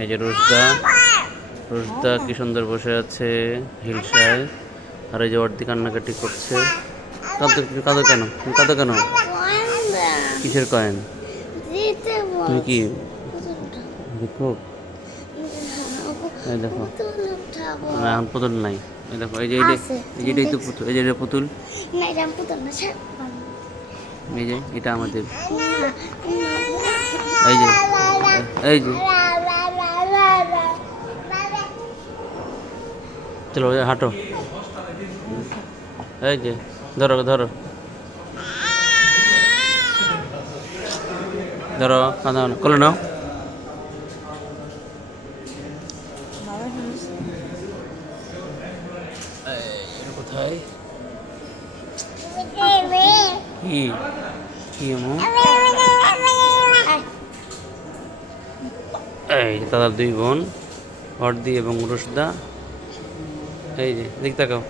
এই যে রোজদা, রোজদা কি সুন্দর বসে আছে হিলসায়। আর এই যে অর্ধি কান্নাকাটি করছে। কাঁদো কেন, তুমি কাঁদো কেন? কিসের কয়েন? তুমি কি ভিক্ষুক? এই দেখো, না এখন পুতুল নাই। এই দেখো, এই যে এটাই তো পুতুল, এই যে এটা পুতুল, এই যে এটা আমাদের, এই যে এই যে চলো হাঁটো, এই যে ধরো ধরো ধরো, কাঁদো না, কোলে নাও। কোথায় কি কি এমন? এই যে দাদার দুই বোন অর্দি এবং রোশদা, এই যে দেখ তাকাও।